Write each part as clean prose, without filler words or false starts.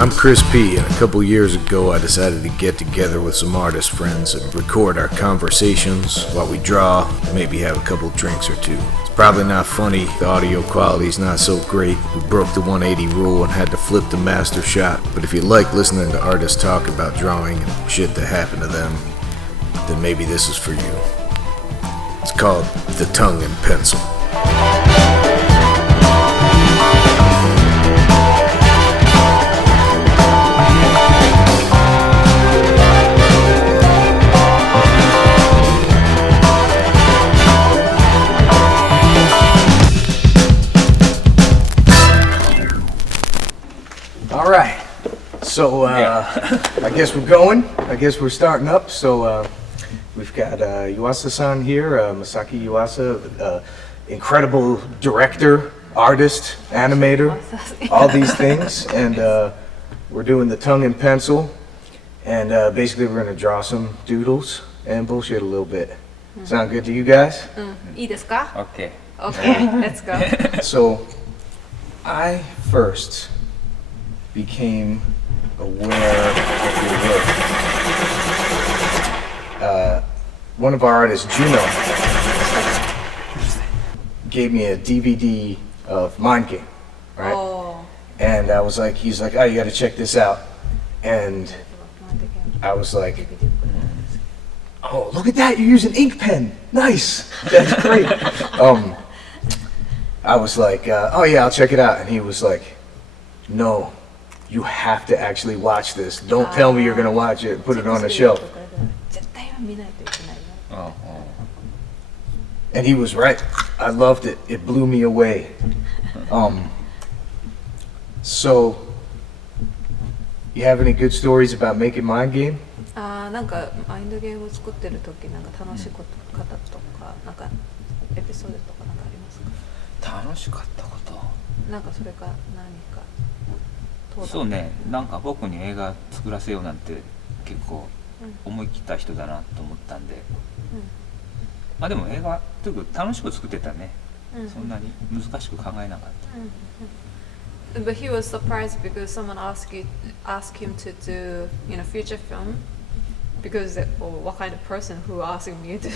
I'm Chris P, and a couple years ago I decided to get together with some artist friends and record our conversations while we draw, maybe have a couple drinks or two. It's probably not funny, the audio quality's not so great, we broke the 180 rule and had to flip the master shot, but if you like listening to artists talk about drawing and shit that happened to them, then maybe this is for you. It's called The Tongue and Pencil. Alright, so I guess we're going. I guess we're starting up. So we've got Yuasa-san here, Masaaki Yuasa, incredible director, artist, animator, all these things. And we're doing The Tongue and Pencil. And basically we're going to draw some doodles and bullshit a little bit. Sound good to you guys? いいですか? Okay. Okay, let's go. So I first became aware of your work. One of our artists, Juno, gave me a DVD of Mind Game, right? Oh. And I was like, he's like, oh, you gotta check this out. And I was like, oh, look at that, you're using ink pen. Nice, that's great. I was like, oh yeah, I'll check it out. And he was like, no. You have to actually watch this. Don't tell me you're gonna watch it. Put it on the shelf. And he was right. I loved it. It blew me away. So, you have any good stories about making Mind Game? なんかマインドゲームを作ってる時なんか楽しいこと方とかなんかエピソードとかなんかありますか？楽しかったこと。なんかそれか何か。そうね、なんか僕に映画作らせようなんて結構思い切った人だなと思ったんで、まあでも映画というか楽しく作ってたね、そんなに難しく考えなかった。But he was surprised because someone asked him to do, feature film, because what kind of person who asked me to,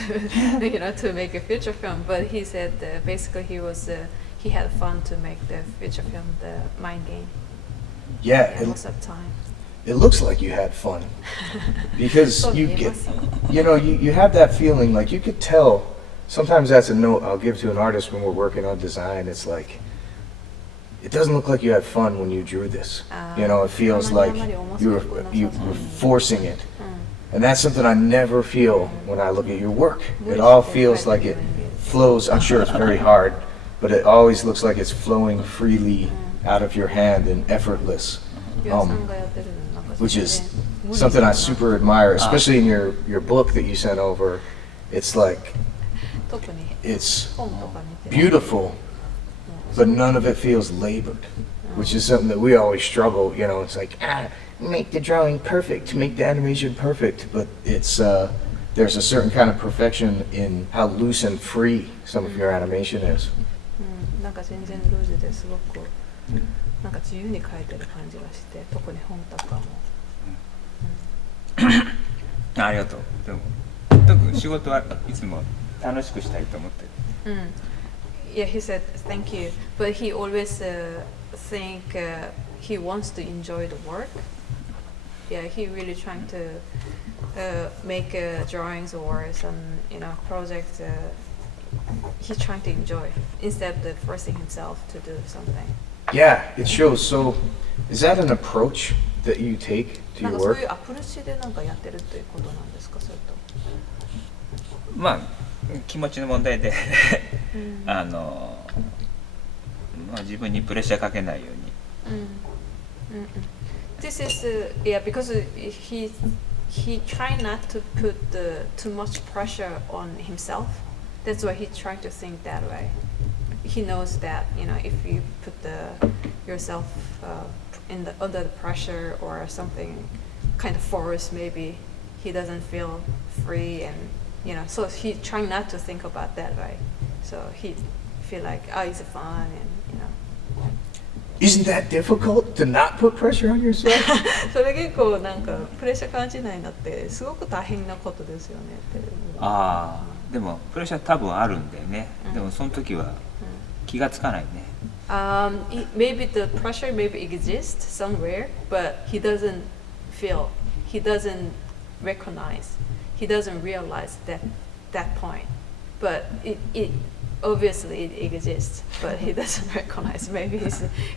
to make a feature film? But he said basically he had fun to make the feature film, the Mind Game. Yeah, most of the time. It looks like you had fun because you get, you have that feeling like you could tell. Sometimes that's a note I'll give to an artist when we're working on design. It's like, it doesn't look like you had fun when you drew this. It feels like you were forcing it. And that's something I never feel when I look at your work. It all feels like it flows. I'm sure it's very hard, but it always looks like it's flowing freely out of your hand and effortless, which is something I super admire, especially in your book that you sent over. It's like, it's beautiful, but none of it feels labored, which is something that we always struggle, it's like, make the drawing perfect, make the animation perfect, but it's, there's a certain kind of perfection in how loose and free some of your animation is. なんか自由に描いてる感じがして、特に本とかも。ありがとう。でも、特に仕事はいつも楽しくしたいと思ってる。Yeah, he said thank you, but he always think he wants to enjoy the work. Yeah, he really trying to make drawings or some projects. He's trying to enjoy instead of forcing himself to do something. Yeah, it shows. So, is that an approach that you take to your work? そういうアプローチでなんかやってるということなんですか、それと。まあ気持ちの問題でまあ自分にプレッシャーかけないように。This is yeah, because he try not to put too much pressure on himself. That's why he trying to think that way. He knows that if you put yourself under the pressure or something kind of forced, maybe he doesn't feel free, and so he trying not to think about that way. So he feel like it's fun, and Isn't that difficult to not put pressure on yourself? それ結構なんかプレッシャー感じないなってすごく大変なことですよねって。ああ、でもプレッシャー多分あるんだよね。でもその時は気がつかないね。Maybe the pressure maybe exists somewhere, but he doesn't feel, he doesn't recognize, he doesn't realize that point. But it obviously it exists, but he doesn't recognize. Maybe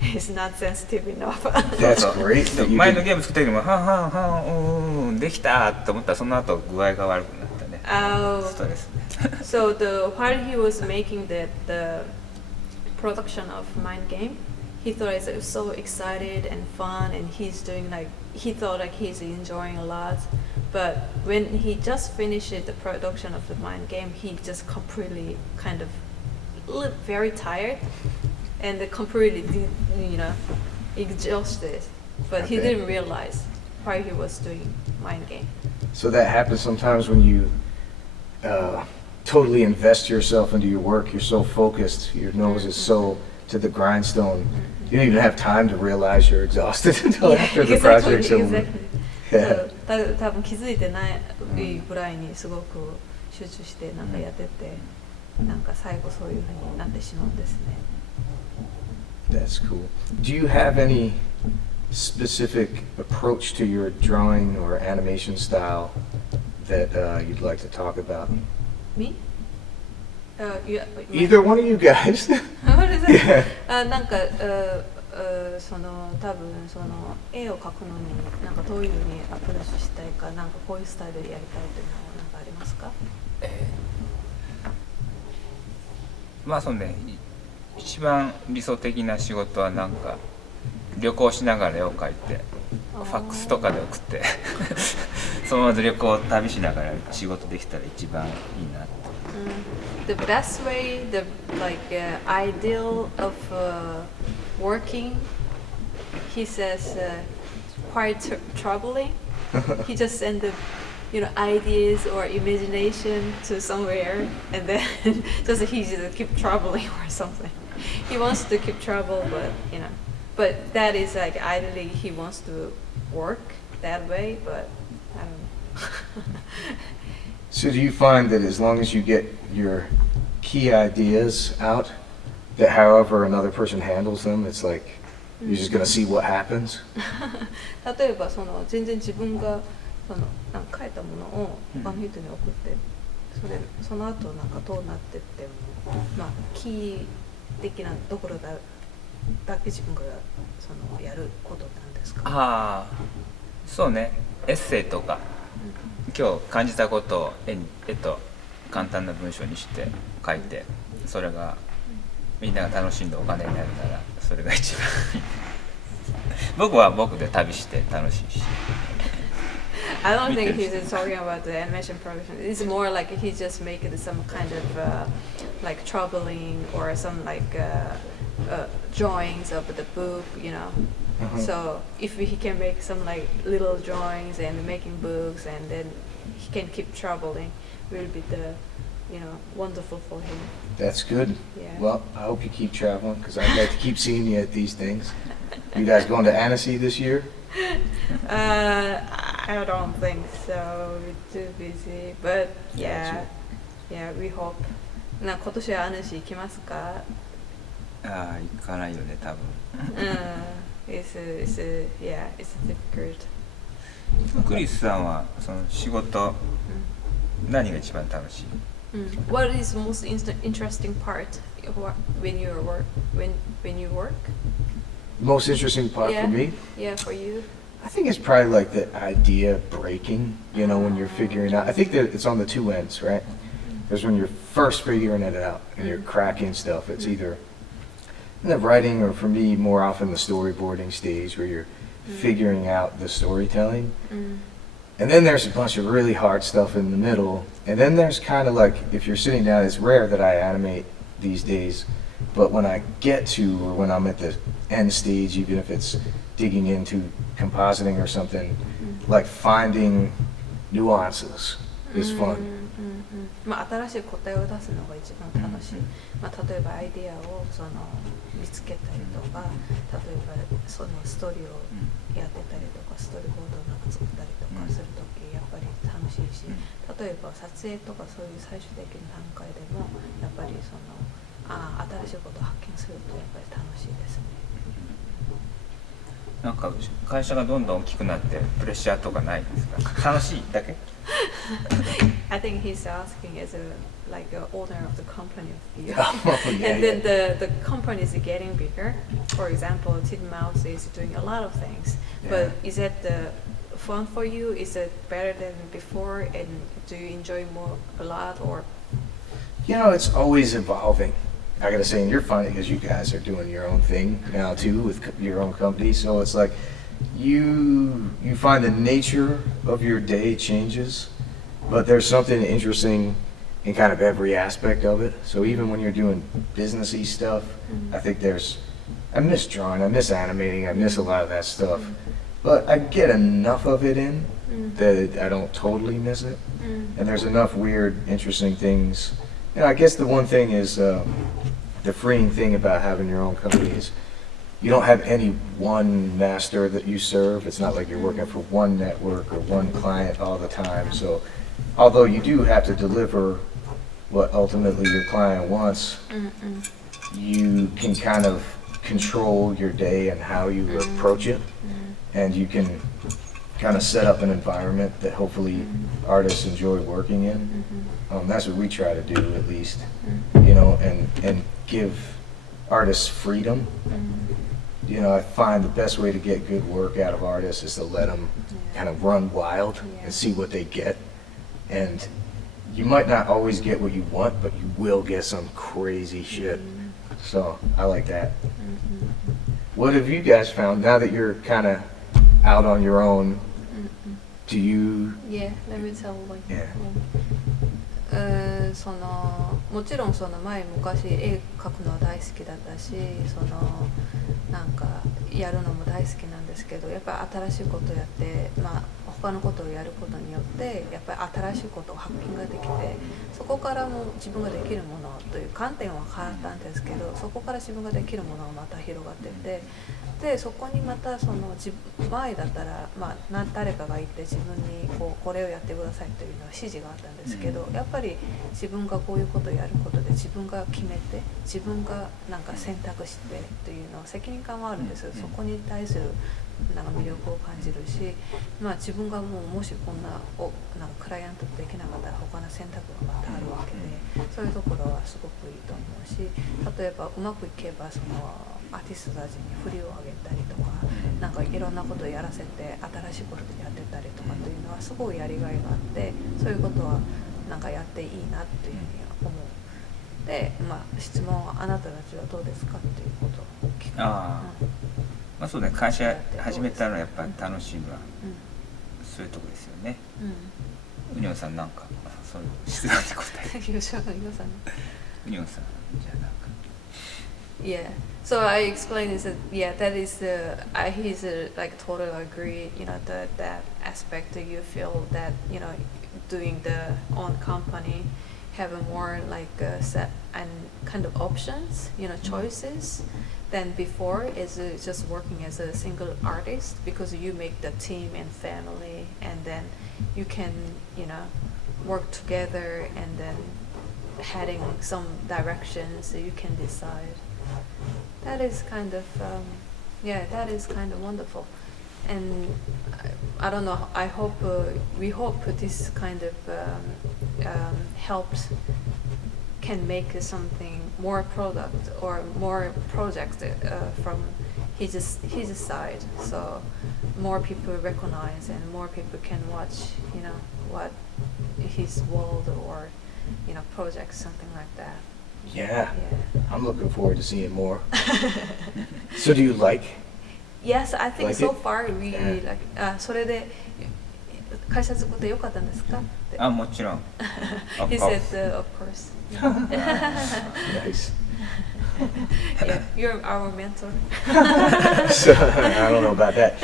he's not sensitive enough. That's great. でも前のゲーム作った時もはんはんはんできたと思ったらその後具合が悪くなったね。ストレスね。So while he was making the production of Mind Game, he thought it was so excited and fun, and he's doing like he thought like he's enjoying a lot. But when he just finished the production of the Mind Game, he just completely kind of looked very tired and completely exhausted. But he didn't realize why he was doing Mind Game. So that happens sometimes when you totally invest yourself into your work. You're so focused. Your nose is so to the grindstone. You don't even have time to realize you're exhausted until after the project's over. Exactly. 多分気づいてないぐらいにすごく集中してなんかやってて、なんか最後そういう風になってしまうんですね。That's cool. Do you have any specific approach to your drawing or animation style that you'd like to talk about? Me? Either one of you guys. What is it? Yeah. なんかその多分その絵を描くのになんかどういう風にアプローチしたいか、なんかこういうスタイルでやりたいというのはなんかありますか？まあそうね、一番理想的な仕事はなんか旅行しながら絵を描いてファックスとかで送ってそのまま旅行旅しながら仕事できたら一番いいなって。The best way, the ideal of working, he says, quite troubling. He just send the ideas or imagination to somewhere, and then he just keep traveling or something. He wants to keep travel, but that is like ideally he wants to work that way, but I don't know. So do you find that as long as you get your key ideas out, that however another person handles them, it's like you're just going to see what happens? 例えば全然自分がなんか書いたものを他の人に送って、その後なんかどうなってっても、まあキー的なところだけ自分がやることなんですか？ああ、そうね、エッセイとか、今日感じたことを絵と簡単な文章にして書いて、それがみんなが楽しんでお金になるならそれが一番いい。僕は僕で旅して楽しいし。I don't think he's just talking about the animation production. It's more like he's just making some kind of like troubling or some drawings of the book, So if he can make some like little drawings and making books, and then he can keep traveling, will be the wonderful for him. That's good. Yeah. Well, I hope you keep traveling because I'd like to keep seeing you at these things. You guys going to Annecy this year? I don't think so. We're too busy. But yeah, we hope. 今年はアヌシ行きますか？ああ、行かないよね、多分。It's difficult. クリスさんはその仕事、何が一番楽しい？ What is the most interesting part when you work? When you work? Most interesting part for me? Yeah, for you. I think it's probably like the idea breaking, when you're figuring out. I think that it's on the two ends, right? There's when you're first figuring it out and you're cracking stuff. It's either in the writing or for me more often the storyboarding stage where you're figuring out the storytelling. And then there's a bunch of really hard stuff in the middle. And then there's kind of like, if you're sitting down, it's rare that I animate these days. But when I get to, or when I'm at the end stage, even if it's digging into compositing or something, like finding nuances is fun. まあ、新しい答えを出すのが一番楽しい、まあ、例えばアイディアを見つけたりとか、例えばそのストーリーをやってたりとか、ストーリーボードをなんか作ったりとかするときやっぱり楽しいし、例えば撮影とかそういう最終的な段階でもやっぱり新しいことを発見するとやっぱり楽しいですね。なんか会社がどんどん大きくなってプレッシャーとかないですか？楽しいだけI think he's asking as like a owner of the company of you. Oh, yeah, And then the company is getting bigger. For example, Titmouse is doing a lot of things. But is it fun for you? Is it better than before? And do you enjoy more a lot or? You know, it's always evolving. I gotta say, and you're funny because you guys are doing your own thing now too with your own company. So it's like you find the nature of your day changes, but there's something interesting in kind of every aspect of it. So even when you're doing businessy stuff, I think I miss drawing, I miss animating, I miss a lot of that stuff. But I get enough of it in that I don't totally miss it. And there's enough weird, interesting things. You know, I guess the one thing is the freeing thing about having your own company is you don't have any one master that you serve. It's not like you're working for one network or one client all the time. So although you do have to deliver what ultimately your client wants, you can kind of control your day and how you approach it. And you can kind of set up an environment that hopefully artists enjoy working in. That's what we try to do, at least, you know, and give artists freedom. You know, I find the best way to get good work out of artists is to let them kind of run wild and see what they get. And you might not always get what you want, but you will get some crazy shit. So I like that. What have you guys found now that you're kind of out on your own? Do you? Yeah, let me tell like. Yeah. もちろん昔絵描くのは大好きだったし、なんかやるのも大好きなんですけど、やっぱり新しいことをやって、まあ他のことをやることによってやっぱり新しいことを発見ができて、そこからも自分ができるものという観点は変わったんですけど、そこから自分ができるものがまた広がってて、でそこにまた前だったら、まあ、誰かがいて自分にこれをやってくださいというのは指示があったんですけど、やっぱり自分がこういうことをやることで自分が決めて自分がなんか選択してというのは責任感はあるんですよ。そこに対するなんか魅力を感じるし、まあ、自分がもしこんななんかクライアントできなかったら他の選択がまたあるわけで、そういうところはすごくいいと思うし、例えばうまくいけばアーティストたちに振りをあげたりとか、なんかいろんなことをやらせて新しいことをやってたりとかというのはすごいやりがいがあって、そういうことはなんかやっていいなというふうに思う。で、まあ、質問はあなたたちはどうですかということを聞く。まあそうね、会社始めたらやっぱり楽しいのはそういうとこですよね。うにょんさんなんかそういう質問に答えて。うにょんさんじゃあなんか。Yeah. So I explained this. Yeah, that is he's like totally agree. You know that aspect. Do you feel that doing the own company have a more like set and kind of options, choices than before is just working as a single artist, because you make the team and family, and then you can work together and then heading some directions so you can decide. That is kind of that is kind of wonderful. And I don't know, we hope this kind of helps can make something more product or more project from his side, so more people recognize and more people can watch what his world or project, something like that. Yeah. I'm looking forward to seeing more. So do you like? Yes, I think Like so it? far we like それで会社作ってよかったんですかって。もちろん。He said, of course. Nice. Yeah, you're our mentor. So, I don't know about that.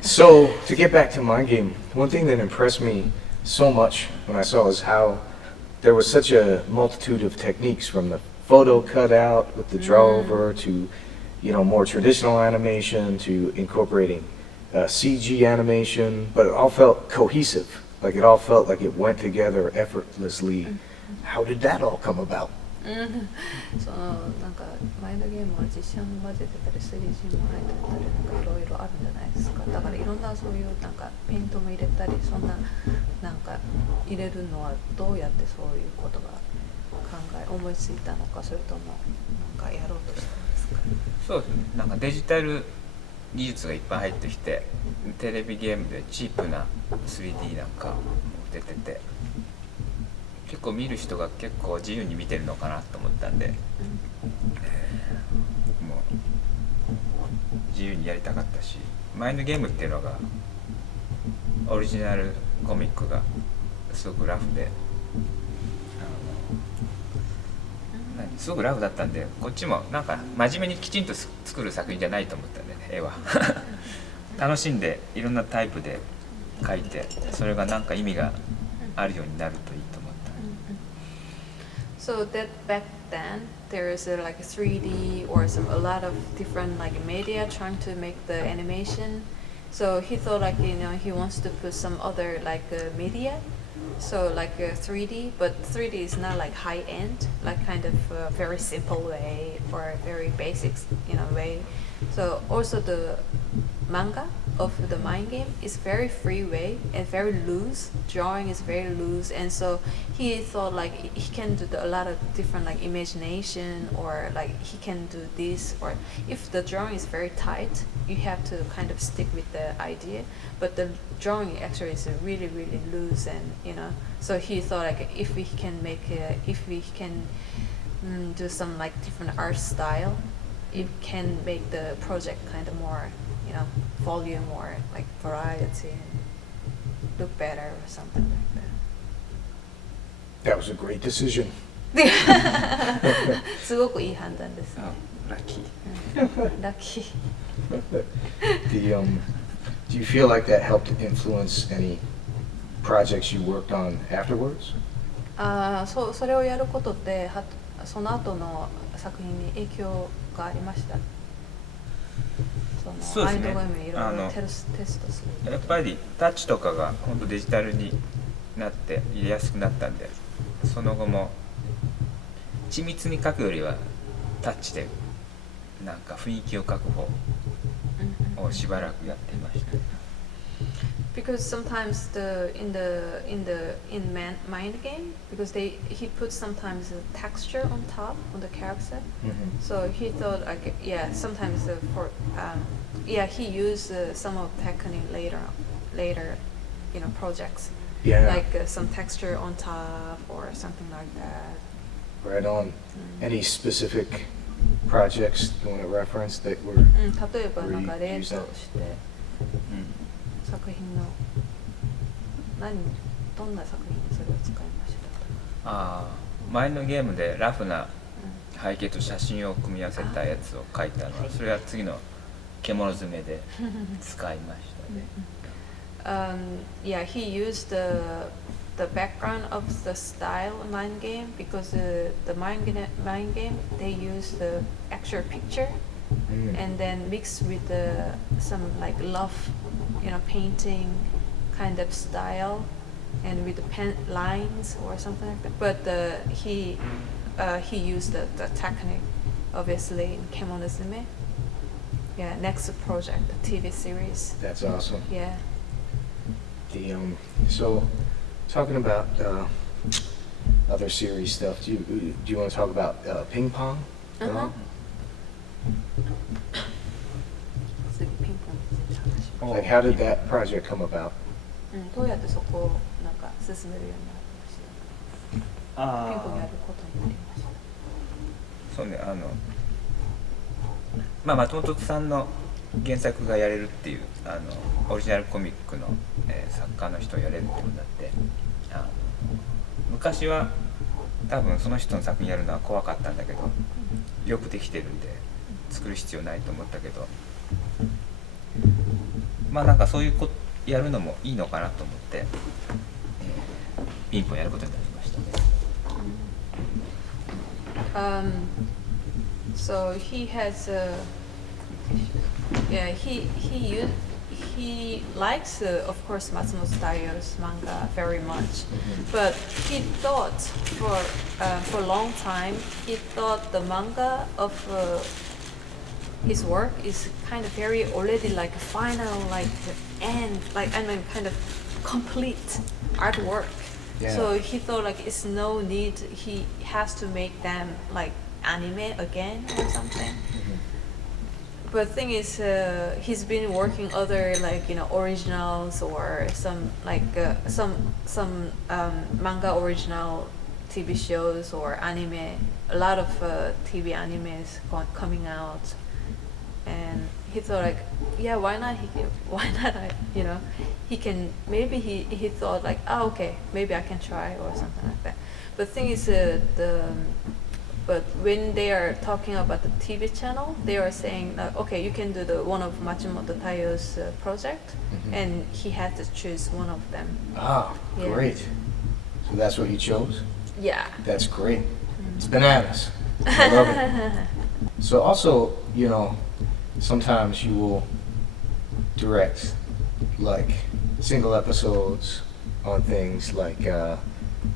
So to get back to my game, one thing that impressed me so much when I saw is how there was such a multitude of techniques from the photo cutout with the draw over to, more traditional animation to incorporating CG animation, but it all felt cohesive. Like it all felt like it went together effortlessly. How did that all come about? そのなんかマインドゲームは実写も混ぜてたり 3D も入ってたりなんかいろいろあるんじゃないですか。だからいろんなそういうなんかペイントも入れたりそんななんか入れるのはどうやってそういうことが思いついたのか、それともなんかやろうとしたんですか。そうですね。なんかデジタル技術がいっぱい入ってきて、テレビゲームでチープな 3D なんかも出てて、結構見る人が結構自由に見てるのかなと思ったんで、もう自由にやりたかったし、マインドゲームっていうのがオリジナルコミックがすごくラフですごくラフだったんで、こっちもなんか真面目にきちんと作る作品じゃないと思ったんでね、絵は楽しんでいろんなタイプで描いて、それがなんか意味があるようになるといいと思った。So that back then there is like a 3D or a lot of different like media trying to make the animation. So he thought like he wants to put some other like media. So like 3D, but 3D is not like high end, like kind of a very simple way or a very basic way. So also the manga of the mind game is very free way and very loose. Drawing is very loose, and so he thought like he can do a lot of different like imagination, or like he can do this, or if the drawing is very tight, you have to kind of stick with the idea. But the drawing actually is really really loose, and so he thought like if we can do some like different art style, it can make the project kind of more volume or like variety and look better or something like that. That was a great decision. すごくいい判断ですね。ラッキー。ラッキー。Do you feel like that helped influence any projects you worked on afterwards? それをやることでその後の作品に影響がありました。そうですね。やっぱりタッチとかが本当デジタルになって入れやすくなったんで、その後も緻密に描くよりはタッチでなんか雰囲気を描く方をしばらくやっていました。Because sometimes in mind game, because he puts sometimes a texture on top on the character, so he thought like sometimes he used some of technique later projects, like some texture on top or something like that. Right on. Any specific projects you want to reference that were 例えばなんか例として作品のどんな作品にそれを使いました？前のゲームでラフな背景と写真を組み合わせたやつを描いたのは、それは次の獣詰めで使いましたね。He used the background of the style mind game because the mind game they use the actual picture and then mixed with some like love painting kind of style and with the pen lines or something like that. But he used the technique obviously in Kemonozume. Yeah, next project, the TV series. That's awesome. Yeah. So talking about other series stuff, do you want to talk about ping pong? Like how did that project come about? どうやってそこをなんか進めるようになりました？ピンポンやることになりました。そうね、松本さんの原作がやれるっていうオリジナルコミックの、作家の人をやれるってことになって、昔は多分その人の作品やるのは怖かったんだけど、よくできてるんで作る必要ないと思ったけど、なんかそういうやるのもいいのかなと思って、ピンポンやることになりましたね。Um, so he has yeah he likes of course Matsumoto Taiyo's manga very much, but he thought for a long time he thought the manga of his work is kind of very already like final, like end, like I mean kind of complete artwork. Yeah. So he thought like it's no need he has to make them like anime again or something. But the thing is, he's been working other like originals or some like some manga original TV shows or anime. A lot of TV animes coming out, and he thought like, yeah, why not? Why not? He can. Maybe he thought like, oh, okay, maybe I can try or something like that. But the thing is, but when they are talking about the TV channel, they are saying, okay, you can do the one of Matsumoto Taiyo's project, and he had to choose one of them. Ah, Yeah. great. So that's what he chose? Yeah. That's great. It's bananas. I love it. So also, sometimes you will direct like single episodes on things like, do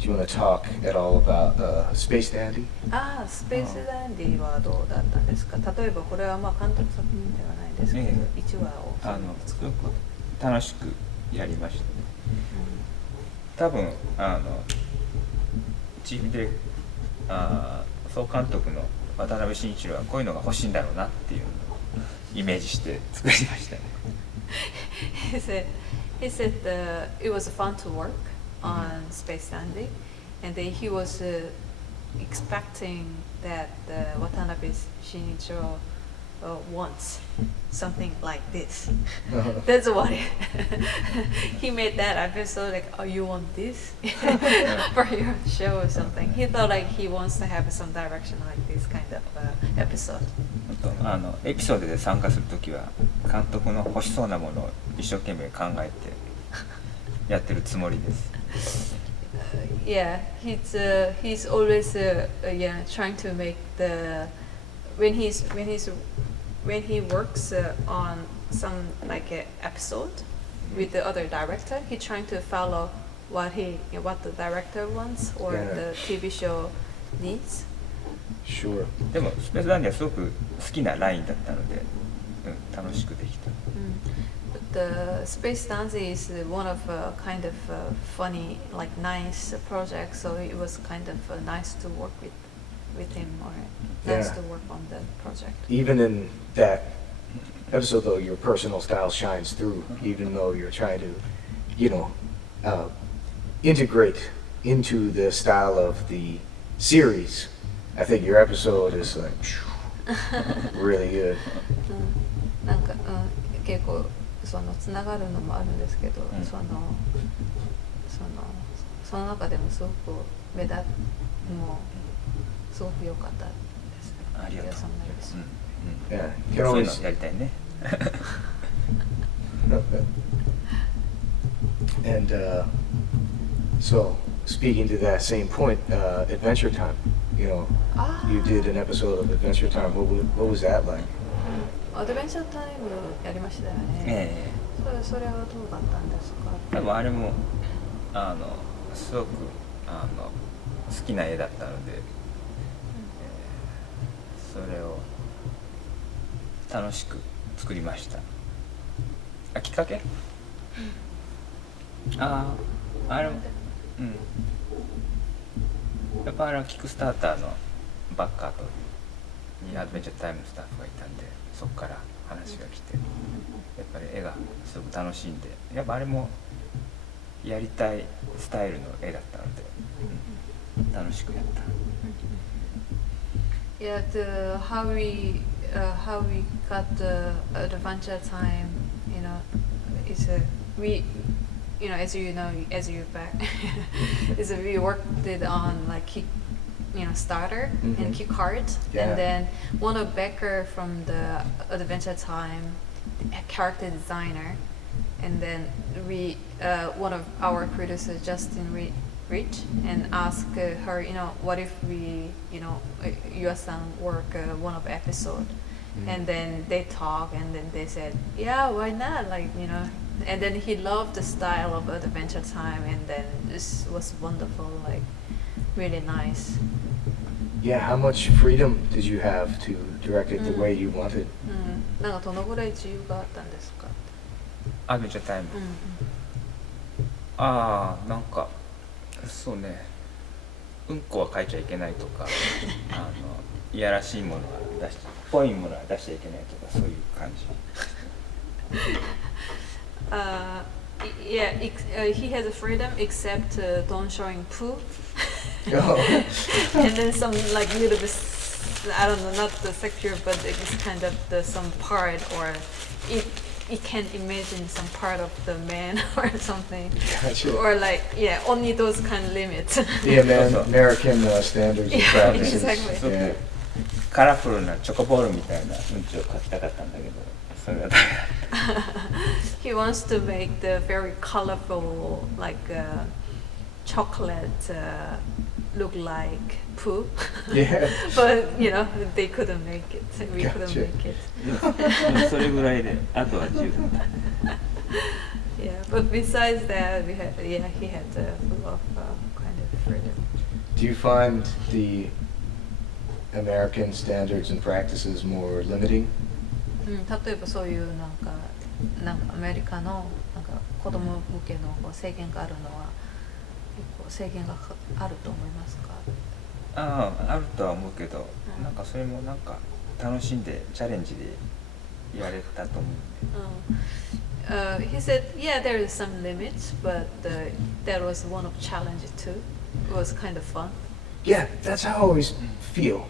you want to talk at all about Space Dandy? スペースダンディはどうだったんですか？例えばこれはまあ監督作品ではないですけど、1話をすごく楽しくやりましたね。多分チーフディレク総監督の渡辺慎一郎はこういうのが欲しいんだろうなっていうのをイメージして作りましたね。he said it was fun to work on Space Dandy, and then he was expecting that Watanabe Shinichiro wants something like this. That's what he made that episode like, oh, you want this for your show or something. He thought like he wants to have some direction like this kind of episode. エピソードで参加するときは監督の欲しそうなものを一生懸命考えてやってるつもりです。Yeah, he's always trying to make the when he works on some like a episode with the other director, he's trying to follow what the director wants or the TV show needs. Sure. でもスペースダンディはすごく好きなラインだったので、楽しくできた。But the Space Dandy is one of kind of funny, like nice project, so it was kind of nice to work with him or nice to work on the project. Even in that episode, though, your personal style shines through, even though you're trying to, integrate into the style of the series. I think your episode is like really good. なんか、結構そのつながるのもあるんですけど、その中でもすごく目立もうすごく良かったです。ありがとう。Yeah, そういうのやりたいね。And so, speaking to that same point, Adventure Time. You did an episode of Adventure Time. What was that like? アドベンチャータイムやりましたよね。それはどうだったんですか？多分あれもすごく好きな絵だったので、それを楽しく作りました。きっかけ？あれもやっぱキックスターターのバッカーとにアドベンチャータイムのスタッフがいたんで、そこから話が来て、やっぱり絵がすごく楽しいんで、やっぱあれもやりたいスタイルの絵だったので、楽しくやった。Yeah, how we got the Adventure Time, is we, as you back, is we worked it on like starter and key cards, and then one of Becker from the Adventure Time, the character designer, and then we one of our producers Justin rich and ask her, what if we, Yuasa work one of episode, and then they talk, and then they said, yeah, why not, and then he loved the style of Adventure Time, and then this was wonderful, really nice. Yeah, how much freedom did you have to direct it the way you wanted? なんかどのぐらい自由があったんですか？アベンチャータイム、ああなんかそうね、うんこは書いちゃいけないとかいやらしいものは出しぽいものは出しちゃいけないとかそういう感じ。Yeah, he has a freedom except don't showing poo. And then some little bit, I don't know, not the sexual, but it's kind of some part, or it can imagine some part of the man or something. Gotcha. Or only those kind of limits. The American standards and practices. Exactly. Yeah. カラフルなチョコボールみたいなうんちを書きたかったんだけど、それがダメだった。He wants to make the very colorful, chocolate look like poo. Yeah. But they couldn't make it. We couldn't Gotcha. make it. それぐらいで、あとは自由だった。Yeah, but besides that, he had full of kind of freedom. Do you find the American standards and practices more limiting? 例えばそういうなんかアメリカの子供向けの制限があるのは結構制限があると思いますか？あるとは思うけど、なんかそれもなんか楽しんでチャレンジでやれたと思う。He said, yeah, there is some limits, but that was one of challenges too. It was kind of fun. Yeah, that's how I always feel.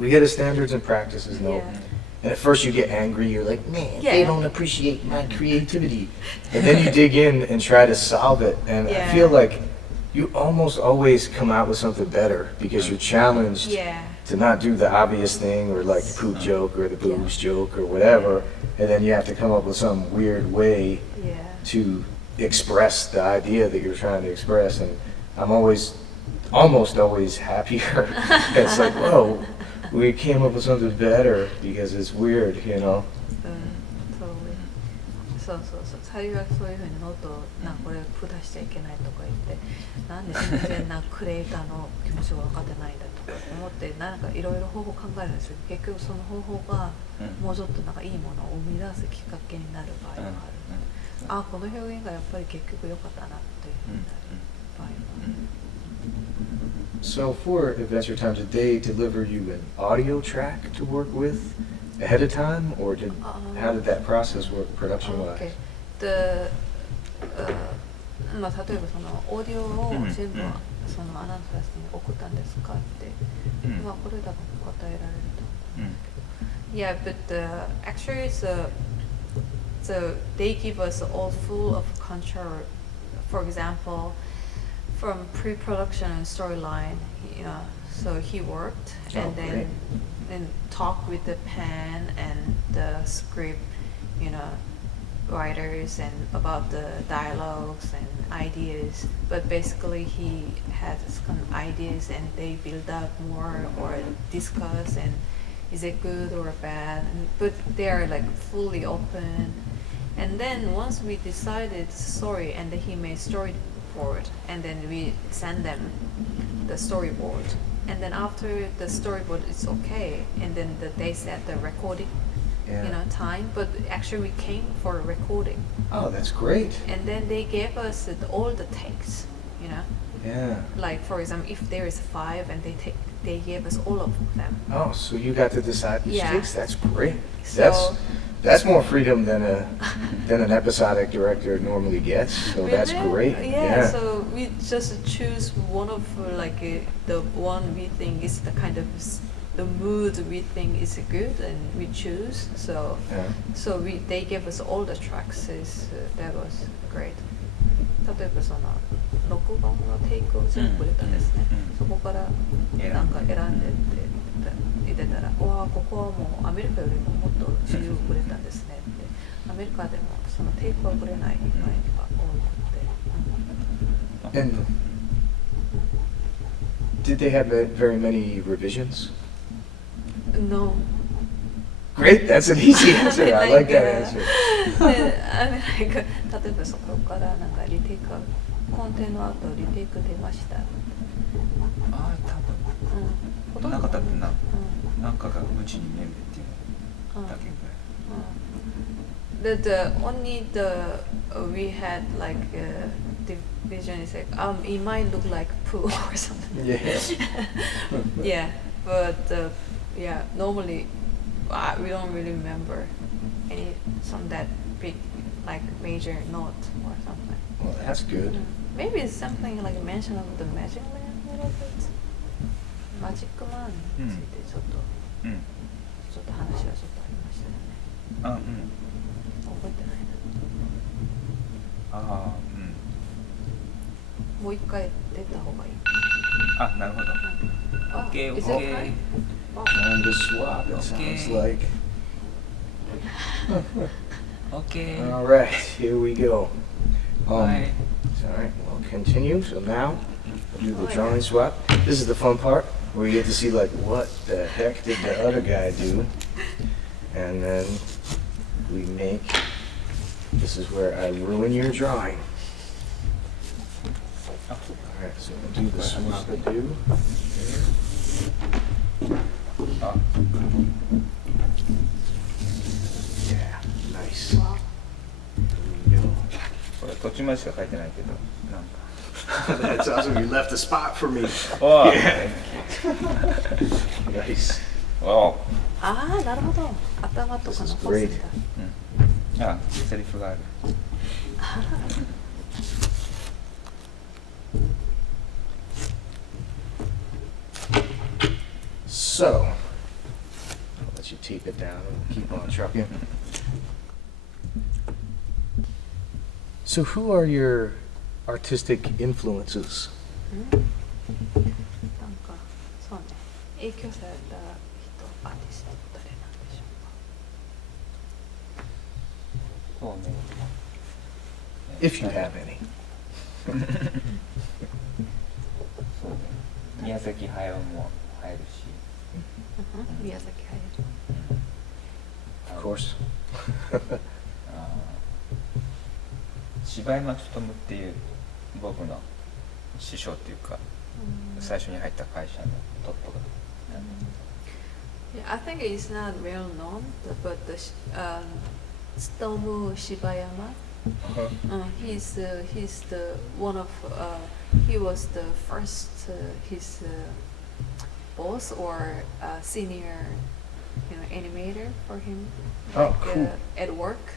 We get a standards and practices note. Yeah. And at first you get angry, you're like, man, Yeah. they don't appreciate my creativity. And then you dig in and try to solve it. And I Yeah. feel like you almost always come out with something better because you're challenged Yeah. to not do the obvious thing, or the poop joke or the booze joke or whatever. And then you have to come up with some weird way Yeah. to express the idea that you're trying to express. And I'm almost always happier. It's like, whoa, we came up with something better because it's weird, Totally. そう最初はそういうふうにノートこれプ出しちゃいけないとか言って、なんで全然クリエイターの気持ちが分かってないんだとか思っていろいろ方法考えるんですよ。結局その方法がもうちょっといいものを生み出すきっかけになる場合がある。この表現がやっぱり結局良かったなっていうふうになる場合がある。So for Adventure Time, did they deliver you an audio track to work with ahead of time, or how did that process work production-wise? Okay. 例えばそのオーディオを全部そのアナウンサーに送ったんですかって、これ多分答えられると。Yeah, but actually they give us all full of control. For example, from pre-production and storyline, so he worked and then talked with the pen and the script, writers and about the dialogues and ideas. But basically he has some ideas and they build up more or discuss and is it good or bad, but they are fully open. And then once we decided story, and then he made storyboard, and then we send them the storyboard, and then after the storyboard is okay, and then they set the recording time, but actually we came for recording. Oh, that's great. And then they gave us all the takes, Yeah. For example, if there is 5 and they gave us all of them. Oh, so you got to decide the takes. That's great. So That's more freedom than an episodic director normally gets. So that's great. Yeah. So we just choose one of the one we think is the kind of the mood we think is good, and we choose. So they gave us all the tracks. That was great. 例えばその録音のテイクを全部入れたんですね。そこから選んでって入れたら、ここはもうアメリカよりももっと自由くれたんですねって。アメリカでもそのテイクはくれない場合が多くて。And did they have very many revisions? No. Great, that's an easy answer. I like that answer. で、例えばそこからなんかリテイク、コンテの後リテイク出ました。ああ、多分なかったってなんかが無知に見えるっていうだけぐらい。That only we had like division is like it might look like poo or something. Yeah. Yeah, but yeah, normally we don't really remember any some that big like major note or something. Well, that's good. Maybe it's something like a mention of the magic man a little bit. Magic man についてちょっと話はちょっとありましたよね。あ、うん。覚えてないな。ああ、うん。もう一回出た方がいい。あ、なるほど。OK, Is it OK. okay? Time to swap, it sounds like. OK. All right, here we go. Bye. All right, we'll continue. So now, we'll do the drawing swap. This is the fun part, where you get to see like, what the heck did the other guy do? And then we make, this is where I ruin your drawing. All right, so we'll do the swap-a-do. Yeah, nice. Wow. Here we go. これ途中までしか書いてないけど、なんか。 That's awesome. You left a spot for me. Oh, Yeah. Nice. wow. ああ、なるほど。頭とかのフォスだ。あ、セリフがある。So, I'll let you tape it down and keep on trucking. So, who are your artistic influences? なんかそうね。影響された人、アーティスト誰なんでしょうか。そうね。 If you have any. そうね。宮崎駿も入るし。宮崎駿。Of course. 柴山勉っていう僕の師匠っていうか、最初に入った会社のトップが。Yeah, I think it's not well known, but the Tsutomu Shibayama. He's the one of he was the first his boss or senior animator for him. Oh, Like, cool. at work,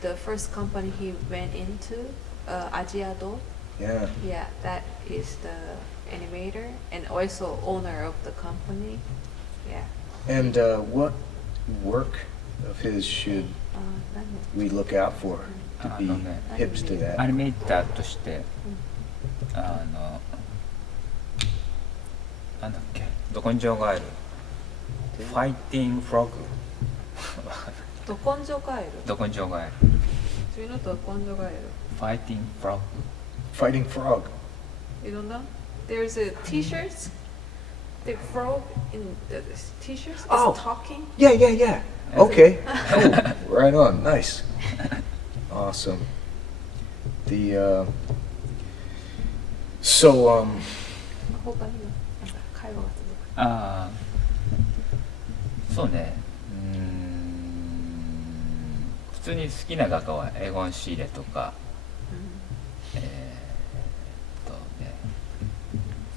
the first company he went into, Ajiado. Yeah. Yeah, that is the animator and also owner of the company. Yeah. And what work of his should 何 we look out for to be ね hips to ア that? ニメーターとしてなんだっけど根性ガエルファイティングフログど根性ガエルど根性ガエル Do you know ど根性ガエルファイティングフログ Fighting frog. You don't know? There's a t-shirts. The frog in the t-shirts is Oh. talking. Yeah, yeah, yeah. Okay. Cool. Right on. Nice. Awesome. The so 他にもなんか会話が続く。ああそうね普通に好きな画家はエゴン・シーレとかね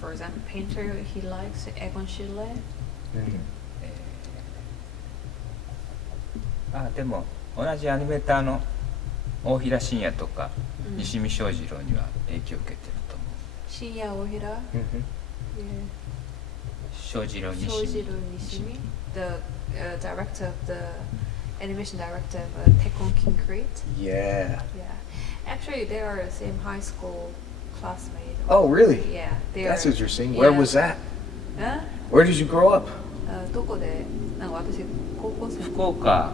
For example, painter he likes Egon Schiele. でも同じアニメーターの大平信也とか西見正次郎には影響を受けてると思う。深夜大平。正次郎西見。正次郎西見。The director of the animation director of Tekken King Crete. yeah. Yeah. Actually, they are the same high school classmate. Oh, really? Yeah. They That's are, interesting. Where was that? あ Where did you grow up? どこでなんか私高校生。福岡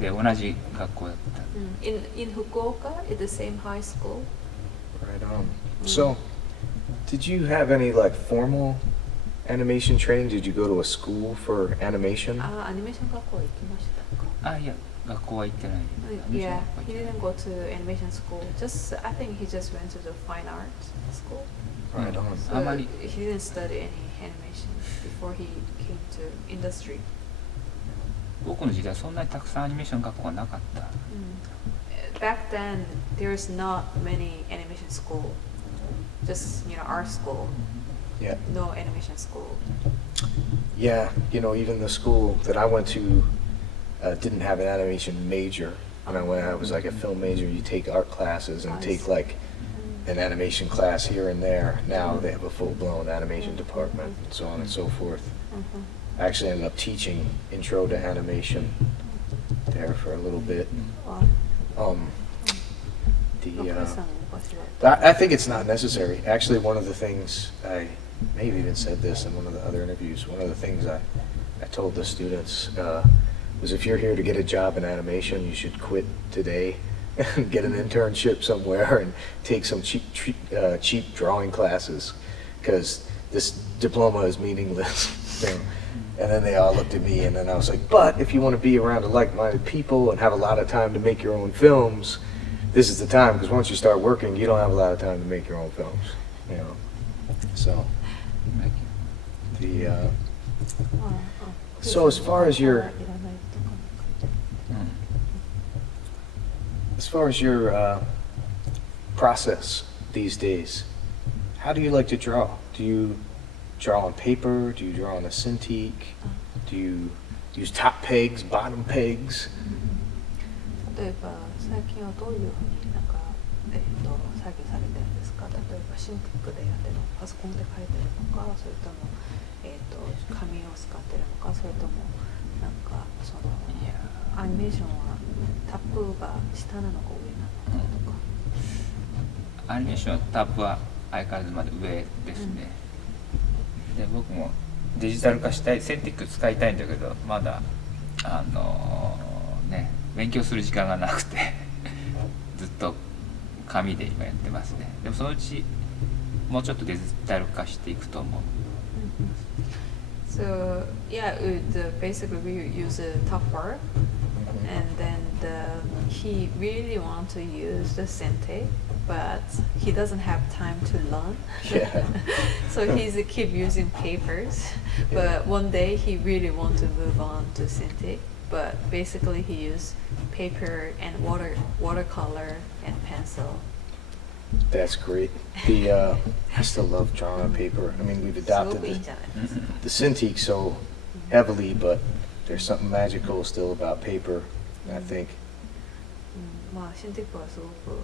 で同じ学校だった。In Fukuoka, at the same high school. Right Right on. So, did you have any like formal animation training? Did you go to a school for animation? アニメーション学校行きましたか？あ、いや、学校は行ってない。Yeah, he didn't go to animation school. Just I think he just went to the fine arts school. Right on. So あまり he didn't study any animation before he came to industry. 僕の時代そんなにたくさんアニメーション学校はなかった。Back then, there's not many animation school. Just art school. Yeah. No animation school. Yeah, even the school that I went to didn't have an animation major. When I was like a film major, you take art classes and take like an animation class here and there. Now they have a full-blown animation department and so on and so forth. I actually ended up teaching intro to animation there for a little bit. Wow. I think it's not necessary. Actually, one of the things I may have even said this in one of the other interviews. One of the things I told the students was if you're here to get a job in animation, you should quit today and get an internship somewhere and take some cheap drawing classes because this diploma is meaningless. And then they all looked at me, and then I was like, but if you want to be around like-minded people and have a lot of time to make your own films, this is the time, because once you start working, you don't have a lot of time to make your own films, So, so as far as your process these days, how do you like to draw? Do you draw on paper? Do you draw on a Cintiq? Do you use top pegs, bottom pegs? 例えば最近はどういうふうに作業されてるんですか？例えばシンティックでやってるのか、パソコンで書いてるのか、それとも紙を使ってるのか、それともアニメーションはタップが下なのか上なのかとか。アニメーションはタップは相変わらずまだ上ですね。で僕もデジタル化したい、センティック使いたいんだけどまだ勉強する時間がなくてずっと紙で今やってますね。でもそのうちもうちょっとデジタル化していくと思う。So yeah, basically we use a top bar, and then he really wants to use the Sente, but he doesn't have time to learn. Yeah. So he's keep using papers, but one day he really wants to move on to Sente. But basically he used paper and watercolor and pencil. That's great. I still love drawing on paper. I mean, we've adopted the Cintiq so heavily, but there's something magical still about paper, I think. まあシンティックはすごく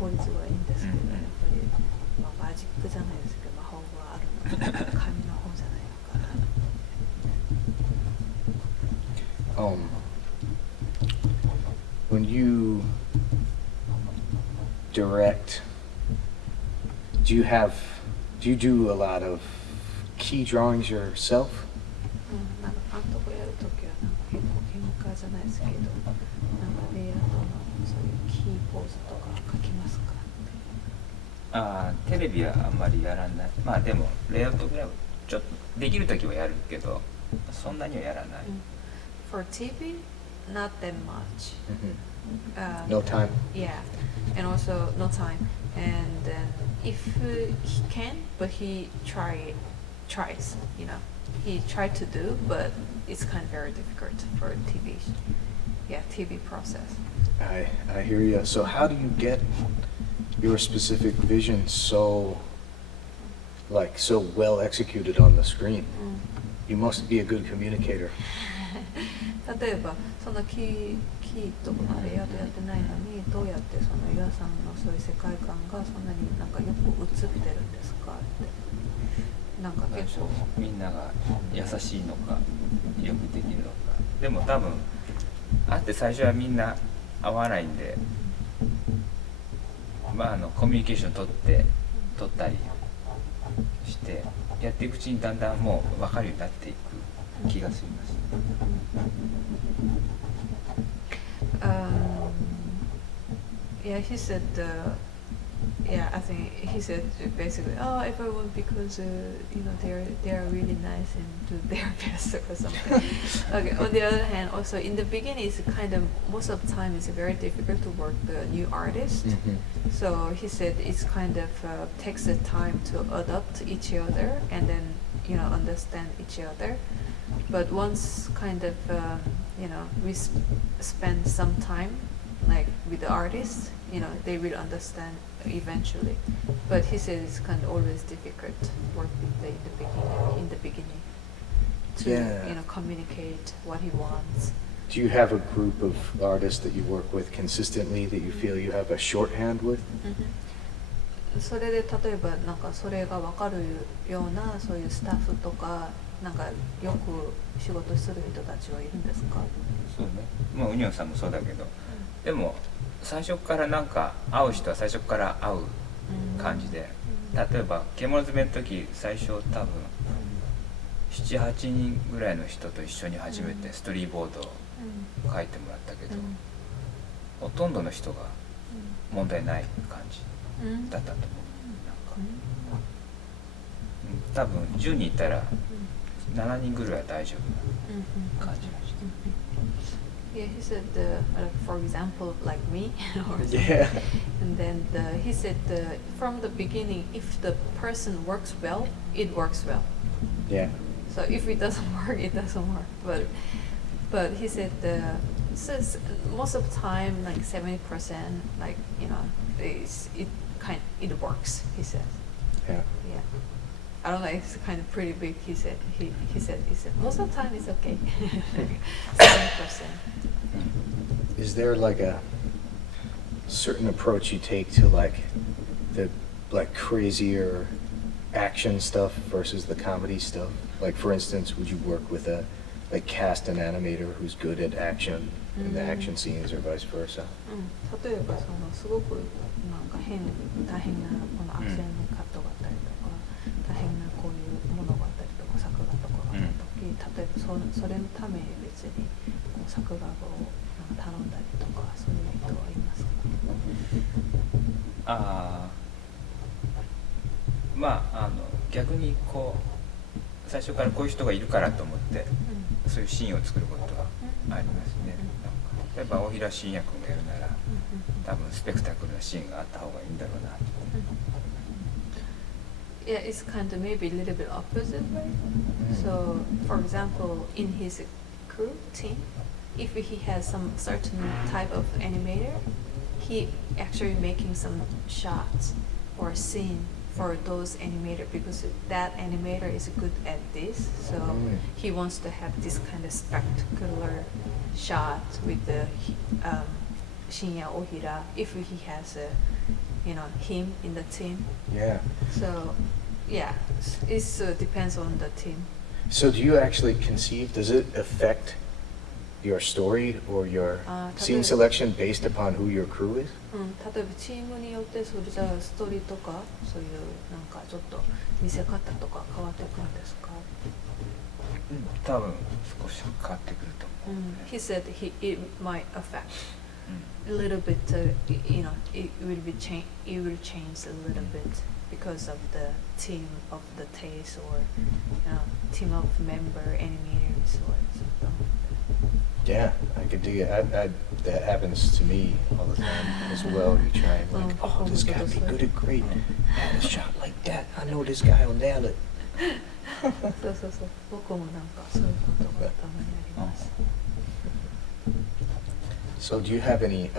効率はいいんですけど、やっぱりマジックじゃないですけど魔法があるので紙の方じゃないのかな。When you direct, do you do a lot of key drawings yourself? なんか監督やるときは結構喧嘩じゃないですけど、レイアウトのそういうキーポーズとか書きますか？テレビはあんまりやらない。まあでもレイアウトぐらいはちょっとできるときはやるけど、そんなにはやらない。For TV, not that much. No time? Yeah, and also no time. And then if he can, but he tries, he tried to do, but it's kind of very difficult for TV. Yeah, TV process. I hear you. So how do you get your specific vision so well executed on the screen? You must be a good communicator. 例えばそのキーとかレイアウトやってないのにどうやってそのユアさんのそういう世界観がそんなになんかよく映ってるんですかって。なんか結構みんなが優しいのかよくできるのか。でも多分会って最初はみんな会わないんで、コミュニケーション取ったりしてやっていくうちにだんだんもう分かるようになっていく気がします。Yeah, he said yeah, I think he said basically, oh, everyone because they are really nice and do their best or something. Okay. On the other hand, also in the beginning, it's kind of most of the time it's very difficult to work the new artist. So he said it's kind of takes the time to adapt each other and then understand each other. But once kind of we spend some time like with the artists, they will understand eventually. But he said it's kind of always difficult work with in the beginning to communicate what he wants. Do you have a group of artists that you work with consistently that you feel you have a shorthand with? それで例えばなんかそれが分かるようなそういうスタッフとかなんかよく仕事する人たちはいるんですか？そうね。まあウニョンさんもそうだけど、でも最初からなんか会う人は最初から会う感じで、例えば獣詰めの時最初多分7、8人ぐらいの人と一緒に初めてストーリーボードを書いてもらったけど、ほとんどの人が問題ない感じだったと思う。多分10人いたら7人ぐらいは大丈夫な感じがして。Yeah, he said, for example, like me, or Yeah. and then he said from the beginning, if the person works well, it works well. Yeah. So if it doesn't work, it doesn't work. But he said since most of the time, like 70%, like it works. He said. Yeah. Yeah. I don't know. It's kind of pretty big. He said most of the time it's okay. 70%. Is there like a certain approach you take to like the crazier action stuff versus the comedy stuff? Like for instance, would you work with cast an animator who's good at action in the action scenes or vice versa? 例えばすごくなんか大変なこのアクションカットがあったりとか、大変なこういうものがあったりとか作画とかがあった時、例えばそれのために別にこう作画を頼んだりとかそういう人はいますか？まあ逆にこう最初からこういう人がいるからと思って、そういうシーンを作ることはありますね。例えば大平信也君がやるなら、多分スペクタクルなシーンがあった方がいいんだろうな。Yeah, it's kind of maybe a little bit opposite way. So, for example, in his crew team, if he has some certain type of animator, he actually making some shots or scene for those animator because that animator is good at this. So he wants to have this kind of spectacular shot with the Shinya Ohira if he has him in the team. Yeah. So yeah, it depends on the team. So do you actually conceive, does it affect your story or your scene selection based upon who your crew is? 例えばチームによってそれじゃあストーリーとかそういうなんかちょっと見せ方とか変わってくるんですか？多分少し変わってくると思う。He said it might affect a little bit. It will change a little bit because of the team of the taste or team of member animators or something. Yeah, I could dig it. That happens to me all the time as well. You try and like, oh, this guy would be good at great. Man, a shot like that. I know this guy will nail it. そうそうそう。僕もなんかそういうことがたまにあります。So do you have any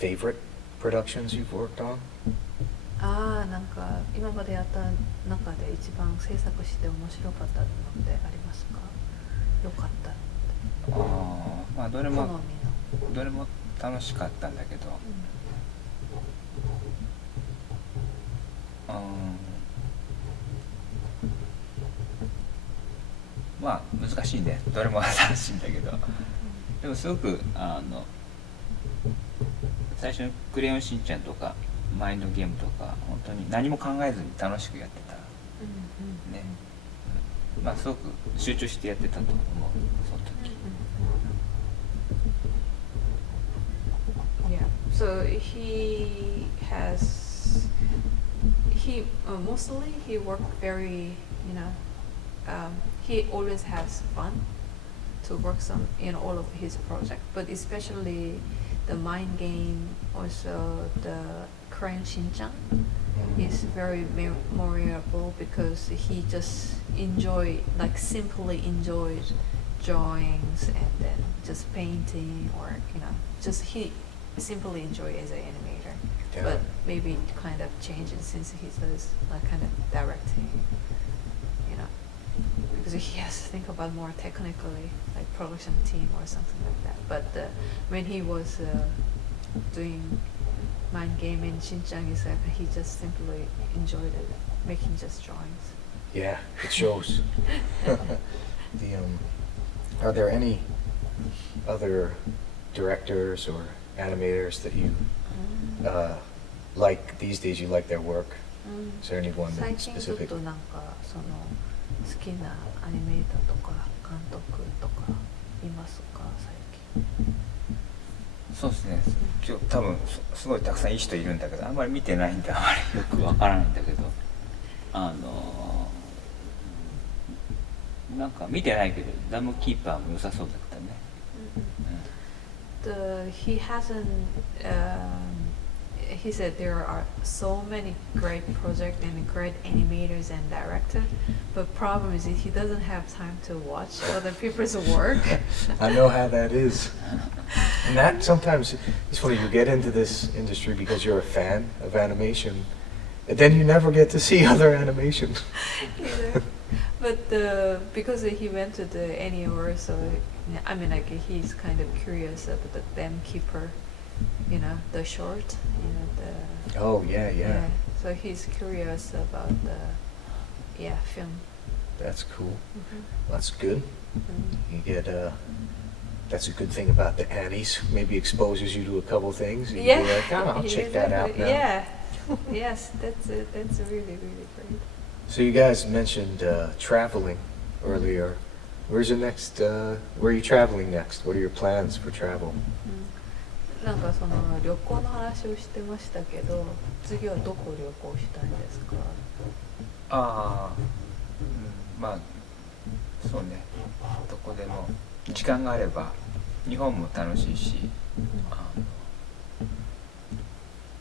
favorite productions you've worked on? なんか今までやった中で一番制作して面白かったのってありますか？よかった。まあどれも楽しかったんだけど、まあ難しいね。どれも楽しいんだけど、でもすごく最初のクレヨンしんちゃんとかマインドゲームとか本当に何も考えずに楽しくやってたね。まあすごく集中してやってたと思う、その時。Yeah. So he mostly he worked very, he always has fun to work in all of his projects, but especially the mind game, also the Crayon Shin-chan is very memorable because he just simply enjoyed drawings and then just painting, or just he simply enjoy as an animator. Yeah. But maybe it kind of changes since he does kind of directing, because he has to think about more technically, like production team or something like that. But when he was doing mind game in Shin-chan, he just simply enjoyed it, making just drawings. Yeah, it shows. Are there any other directors or animators that you like these days? You like their work? Is there anyone 最近ちょっ specific? となんか好きなアニメーターとか監督とかいますか最近？そうですね、今日多分すごいたくさんいい人いるんだけど、あんまり見てないんであまりよくわからないんだけど、なんか見てないけどダムキーパーも良さそうだったね。He hasn't. He said there are so many great projects and great animators and directors, but problem is he doesn't have time to watch other people's work. I know how that is. And that sometimes, it's funny, you get into this industry because you're a fan of animation, and then you never get to see other animation. Either. But because he went to the NEO, so I mean, like he's kind of curious about the Them Keeper, the short, Oh, yeah. So he's curious about the film. That's cool. Mm-hmm. That's good. Mm-hmm. You get that's a good thing about the Annies. Maybe exposes you to a couple things. And Yeah. you're like, I'll check that out now. Yeah. Yes, that's it. That's really, really great. So you guys mentioned traveling earlier. Where's your next? Where are you traveling next? What are your plans for travel? なんか旅行の話をしてましたけど、次はどこ旅行したいですか？まあそうね、どこでも時間があれば日本も楽しいし、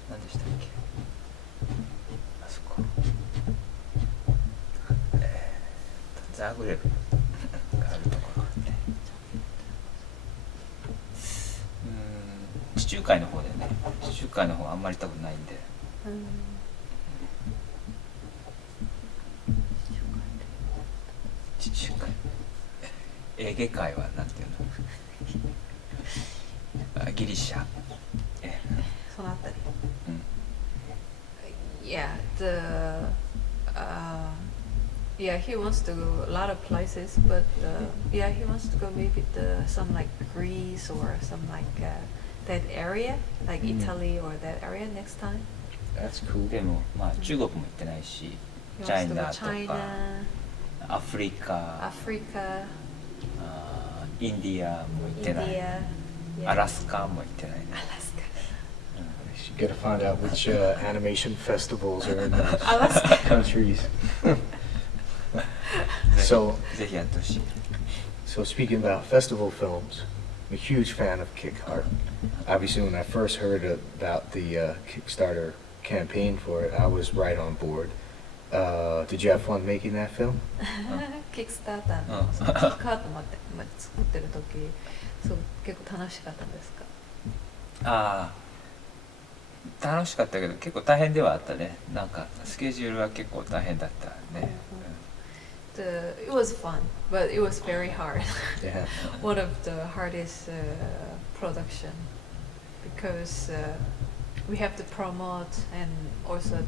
何でしたっけ、あそこザグレブがあるところで、地中海の方でね、地中海の方はあんまり多分ないんで、地中海、エーゲ海はなんていうの、ギリシャ、そのあたり。うん、Yeah, he wants to go a lot of places, but he wants to go maybe some like Greece or some like that area, like Italy or that area next time. That's cool. でもまあ中国も行ってないし、 He チャ wants イ to ナ go とか China, アフリカ、 Africa, インディアも行ってない、 India, アラスカも行ってないね。 Alaska. You gotta find out which animation festivals are in those Alaska. countries. So, ぜひやってほしい。 so speaking about festival films, I'm a huge fan of Kick Heart. Obviously, when I first heard about the Kickstarter campaign for it, I was right on board. Did you have fun making that film? キックスターターのキックカート作ってる時、そう結構楽しかったんですか？楽しかったけど結構大変ではあったね。なんかスケジュールは結構大変だったね。It was fun, but it was very hard. Yeah. One of the hardest production because we have to promote and also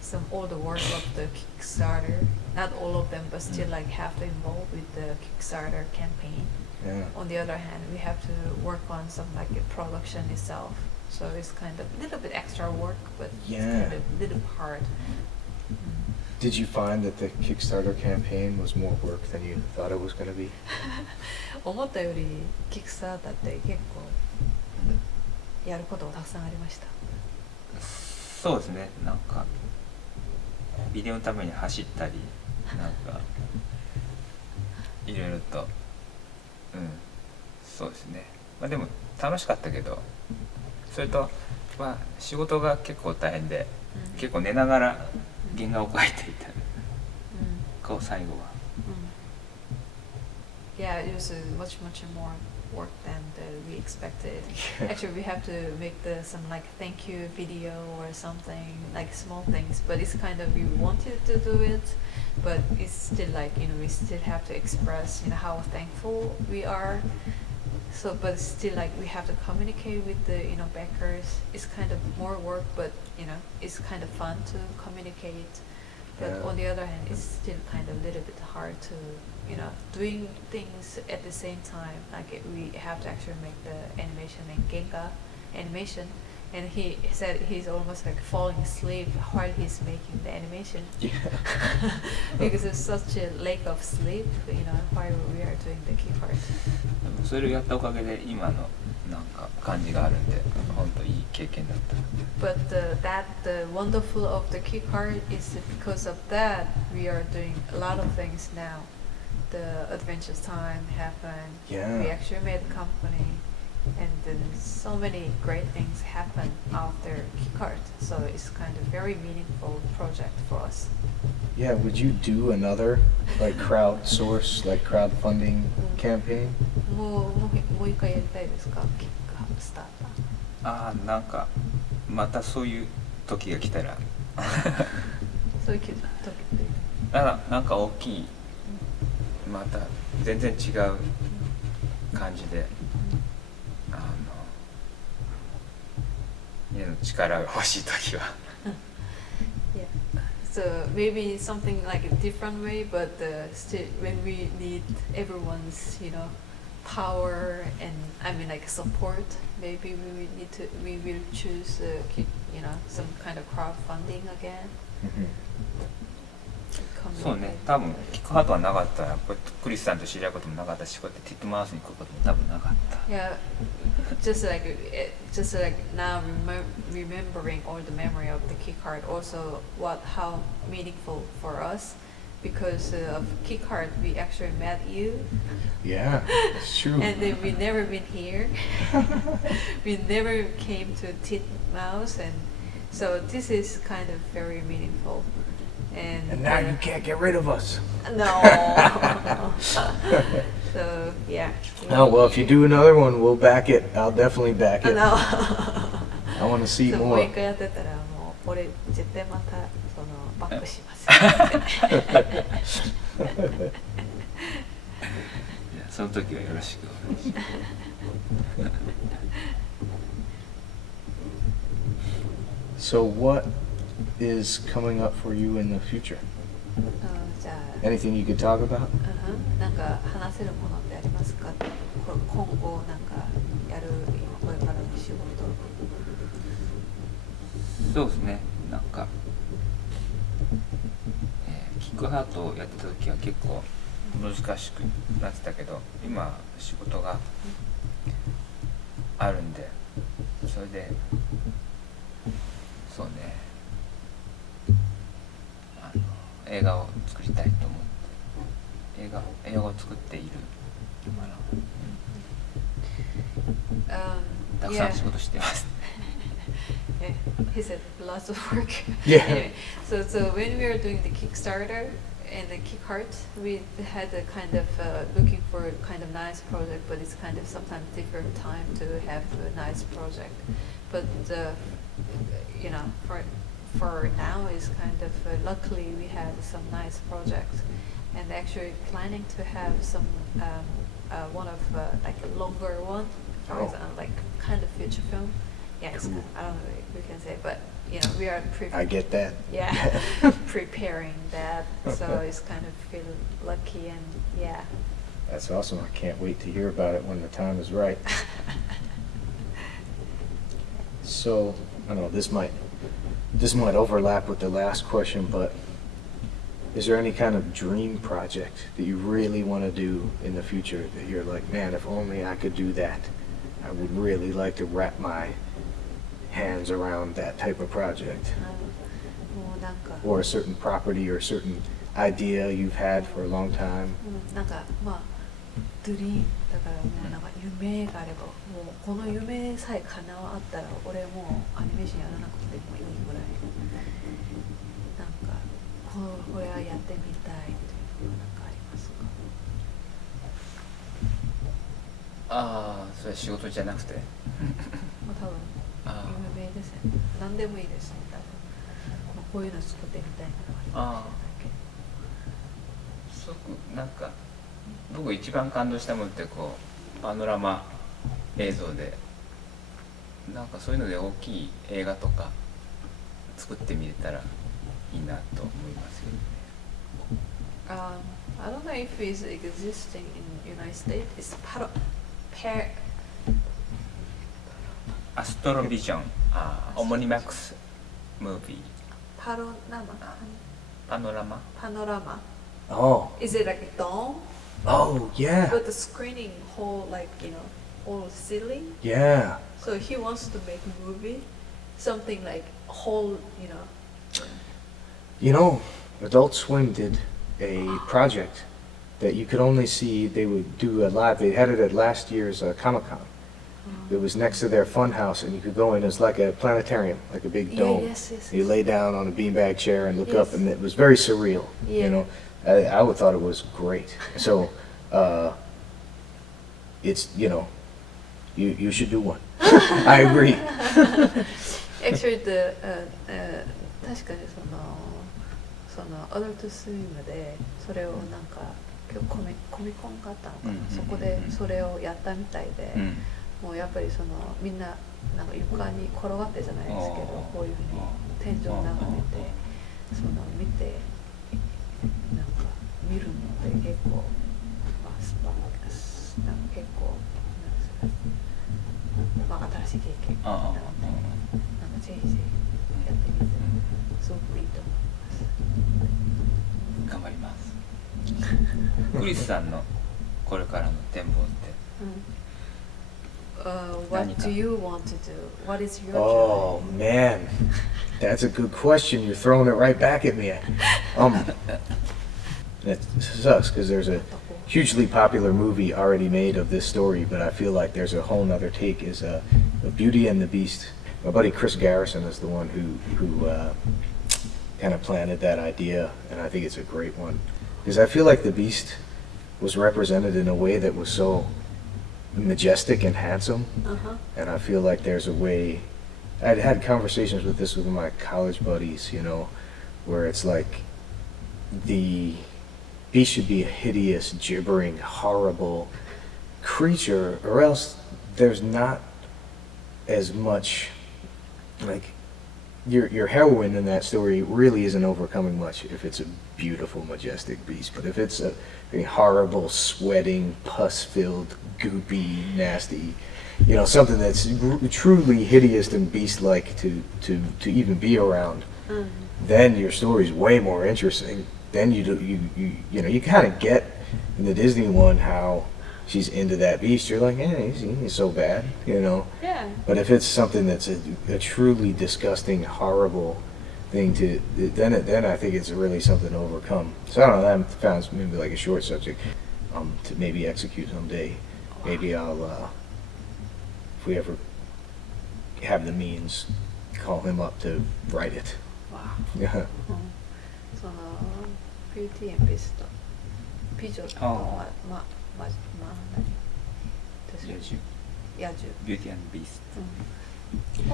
some all the work of the Kickstarter. Not all of them, but still like have to involve with the Kickstarter campaign. Yeah. On the other hand, we have to work on some like the production itself. So it's kind of a little bit extra work, but it's kind of a little hard. Did you find that the Kickstarter campaign was more work than you thought it was going to be? 思ったよりキックスターターって結構やることがたくさんありました。そうですね、なんかビデオのために走ったりなんかいろいろと、うん、そうですね。まあでも楽しかったけど、それとまあ仕事が結構大変で、結構寝ながら原画を描いていた、こう最後は。Yeah, it was much more work than we expected. Actually, we have to make some like thank you video or something, like small things. But it's kind of we wanted to do it, but it's still like we still have to express how thankful we are. So, but still like we have to communicate with the backers. It's kind of more work, but it's kind of fun to communicate. But on the other hand, it's still kind of a little bit hard to doing things at the same time. Like we have to actually make the animation and Genga animation, and he said he's almost like falling asleep while he's making the animation. Yeah. Because it's such a lack of sleep, while we are doing the key part. それをやったおかげで今のなんか感じがあるんで、本当いい経験だった。But the wonderful of the key card is that because of that we are doing a lot of things now. The adventures time happened. Yeah. We actually made a company, and then so many great things happen after key card. So it's kind of very meaningful project for us. Yeah, would you do another like crowdsource, like crowdfunding campaign? もう一回やりたいですか？キックハムスターター。ああ、なんかまたそういう時が来たらそういう時なんか大きい、また全然違う感じで、力が欲しい時は。Yeah. So maybe something like a different way, but still when we need everyone's power and like support, maybe we will choose some kind of crowdfunding again. そうね、多分キックハートはなかったらクリスさんと知り合うこともなかったし、こうやってティットマウスに来ることも多分なかった。Yeah, just like now remembering all the memory of the key card, also how meaningful for us, because of key card we actually met you. Yeah, it's true. And then we never been here. We never came to Titmouse, and so this is kind of very meaningful. And now you can't get rid of us. No. So yeah. Oh well, if you do another one, we'll back it. I'll definitely back it. No. I want to see そうもう more. 一回やってたら俺絶対またバックします。いや、その時はよろしくお願いします。So what is coming up for you in the future? じゃあ Anything you could talk about? なんか話せるものってありますか？今後なんかやるこれからの仕事。そうですね、なんか、キックハートをやってた時は結構難しくなってたけど、今仕事があるんで、それでそうね、映画を作りたいと思って映画を作っているかな。たくさん仕事してます。Yeah, he said lots of work. Yeah. Anyway, so when we were doing the Kickstarter and the Kickheart, we had a kind of looking for a kind of nice project, but it's kind of sometimes different time to have a nice project. But for now is kind of luckily we had some nice projects, and actually planning to have some one of like a longer one, for example, like kind of feature film. Yeah, it's, Cool. I don't know if we can say, but we are I get that. yeah preparing that, so it's kind of feel lucky, and yeah. That's awesome. I can't wait to hear about it when the time is right. So, I don't know, this might overlap with the last question, but is there any kind of dream project that you really want to do in the future that you're like, man, if only I could do that? I would really like to wrap my hands around that type of project? もうなんか、 Or a certain property or a certain idea you've had for a long time? なんかまあドリームだからもうなんか夢があればもうこの夢さえ叶わったら俺もうアニメーションやらなくてもいいぐらいなんかこれはやってみたいっていうのはなんかありますか？ああ、それは仕事じゃなくて。まあ多分有名ですよね。何でもいいですね多分。まあ、こういうの作ってみたいなのがありますけど。すごくなんか僕一番感動したものってこうパノラマ映像でなんかそういうので大きい映画とか作ってみれたらいいなと思いますけどね。I don't know if it's existing in United States. It'sアストロビジョン、オモニマックスムービー、パノラマ。Panorama. Oh. Is it like a dome? Oh, yeah. But the screening whole like whole ceiling. Yeah. So he wants to make a movie, something like whole You know, Adult Swim did a project that you could only see, they would do a live, they had it at last year's Comic-Con. It was next to their fun house, and you could go in, it's like a planetarium, like a big dome. Yes. You lay down on a beanbag chair and look Yes. up, and it was very surreal. Yeah. You know, I would thought it was great. So, it's you should do one. I agree. Actually, 確かにそのアダルトスイムでそれをなんかコミコンがあったのかな、そこでそれをやったみたいで、もうやっぱりみんななんか床に転がってじゃないですけど、こういうふうに天井を眺めて見てなんか見るので結構なんか結構新しい経験なので、なんかぜひぜひやってみてすごくいいと思います。頑張ります。クリスさんのこれからの展望って。What do you want to do? What is your Oh man, that's a good question. You're throwing it right back at me. It sucks because there's a hugely popular movie already made of this story, but I feel like there's a whole nother take. Is Beauty and the Beast. My buddy Chris Garrison is the one who kind of planted that idea, and I think it's a great one because I feel like the Beast was represented in a way that was so majestic and handsome, and I feel like there's a way. I'd had conversations with this with my college buddies, where it's like the Beast should be a hideous, gibbering, horrible creature, or else there's not as much like your heroine in that story really isn't overcoming much if it's a beautiful, majestic beast. But if it's a horrible, sweating, pus-filled, goopy, nasty, something that's truly hideous and beast-like to even be around, then your story's way more interesting. Then you kind of get in the Disney one how she's into that beast. You're like, he's so bad, Yeah. But if it's something that's a truly disgusting, horrible thing then I think it's really something to overcome. So I don't know, that sounds maybe like a short subject to maybe execute someday. Maybe I'll, if we ever have the means, call him up to write it. Wow. Yeah. そのビューティー&ビスト、美女と何野獣ビューティー&ビースを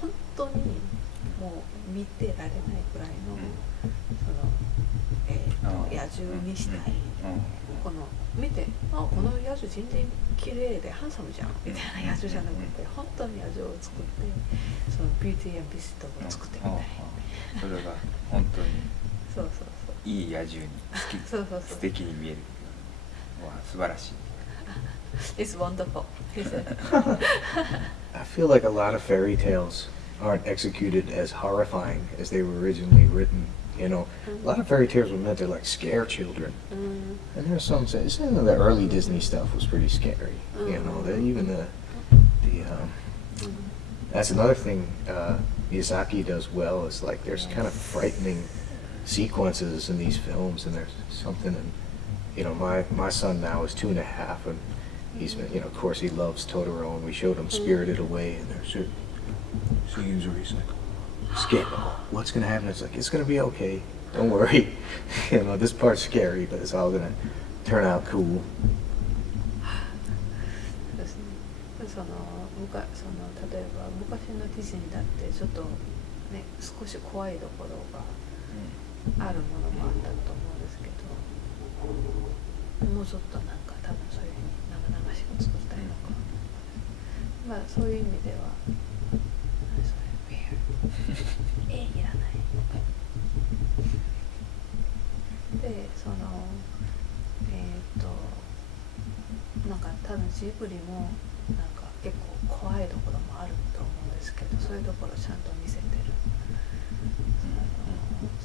本当にもう見てられないくらいの、野獣にしたい、この見てこの野獣全然綺麗でハンサムじゃんみたいな野獣じゃなくて、本当に野獣を作ってそのビューティー&ビストを作ってみたい、それが本当にそういい野獣に素敵に見える。わあ、素晴らしい。It's wonderful. He said. I feel like a lot of fairy tales aren't executed as horrifying as they were originally written. A lot of fairy tales were meant to like scare children. And there's some of the early Disney stuff was pretty scary. Even That's another thing Miyazaki does well. Is like there's kind of frightening sequences in these films, and there's something. And you know, my son now is 2.5, and he's been, you know, of course he loves Totoro, and we showed him Spirited Away, and there's certain scenes where he's like, scared. Oh, what's gonna happen? It's like, it's gonna be okay. Don't worry. You know, this part's scary, but it's all gonna turn out cool. ですね。例えば昔のディズニーだってちょっとね少し怖いところがあるものもあったと思うんですけど、もうちょっとなんか多分そういうふうに生々しく作ったりとか、まあそういう意味ではそれいらない。でなんか多分ジブリもなんか結構怖いところもあると思うんですけど、そういうところをちゃんと見せてる。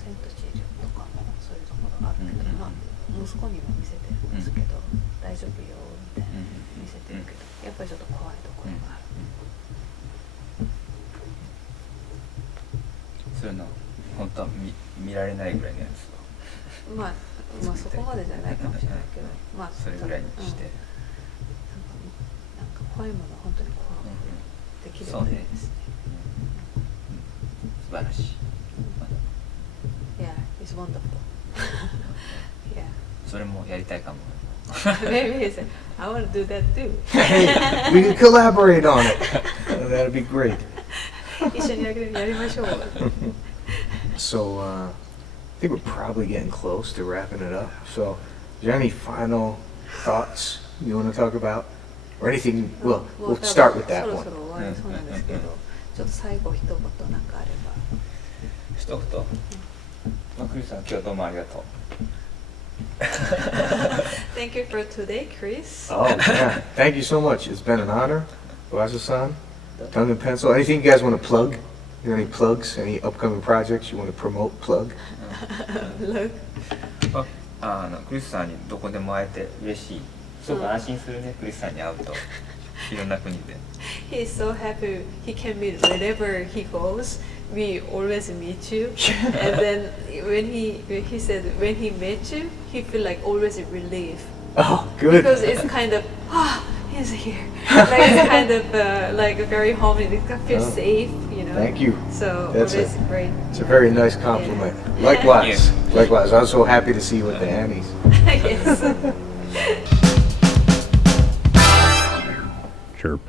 千と千尋とかもそういうところあるけど、まあ息子にも見せてるんですけど、大丈夫よみたいな見せてるけど、やっぱりちょっと怖いところがある。そういうの本当は見られないぐらいのやつをまあそこまでじゃないかもしれないけど、まあそれぐらいにして、なんか怖いものは本当に怖くできるといいですね。素晴らしい。Yeah, it's wonderful. Yeah. それもやりたいかも。Maybe he said, I want to do that too. Hey, we can collaborate on it. That'd be great. 一緒にやりましょう。So, I think we're probably getting close to wrapping it up. So, is there any final thoughts you want to talk about? Or anything? Well, we'll start with that そろ one. そろ終わりそうなんですけど、ちょっと最後一言なんかあれば。一言。まあ、クリスさん今日はどうもありがとう。Thank you for today, Chris. Oh, yeah. Thank you so much. It's been an honor. Yuasa-san, Tongue and Pencil. Anything you guys want to plug? Any plugs? Any upcoming projects you want to promote? Plug? Look. クリスさんにどこでも会えて嬉しい。すごく安心するね、クリスさんに会うと。いろんな国で。He's so happy he can meet wherever he goes. We always meet you, and then when he said when he met you, he feel like always a relief Oh, good. because it's kind of he's here, like it's kind of like very homey. It feels Oh. safe, you know. Thank you. So That's always great. It's a very nice compliment. Likewise. Likewise. I was so happy to see you with the Annies. Yes. Chirp.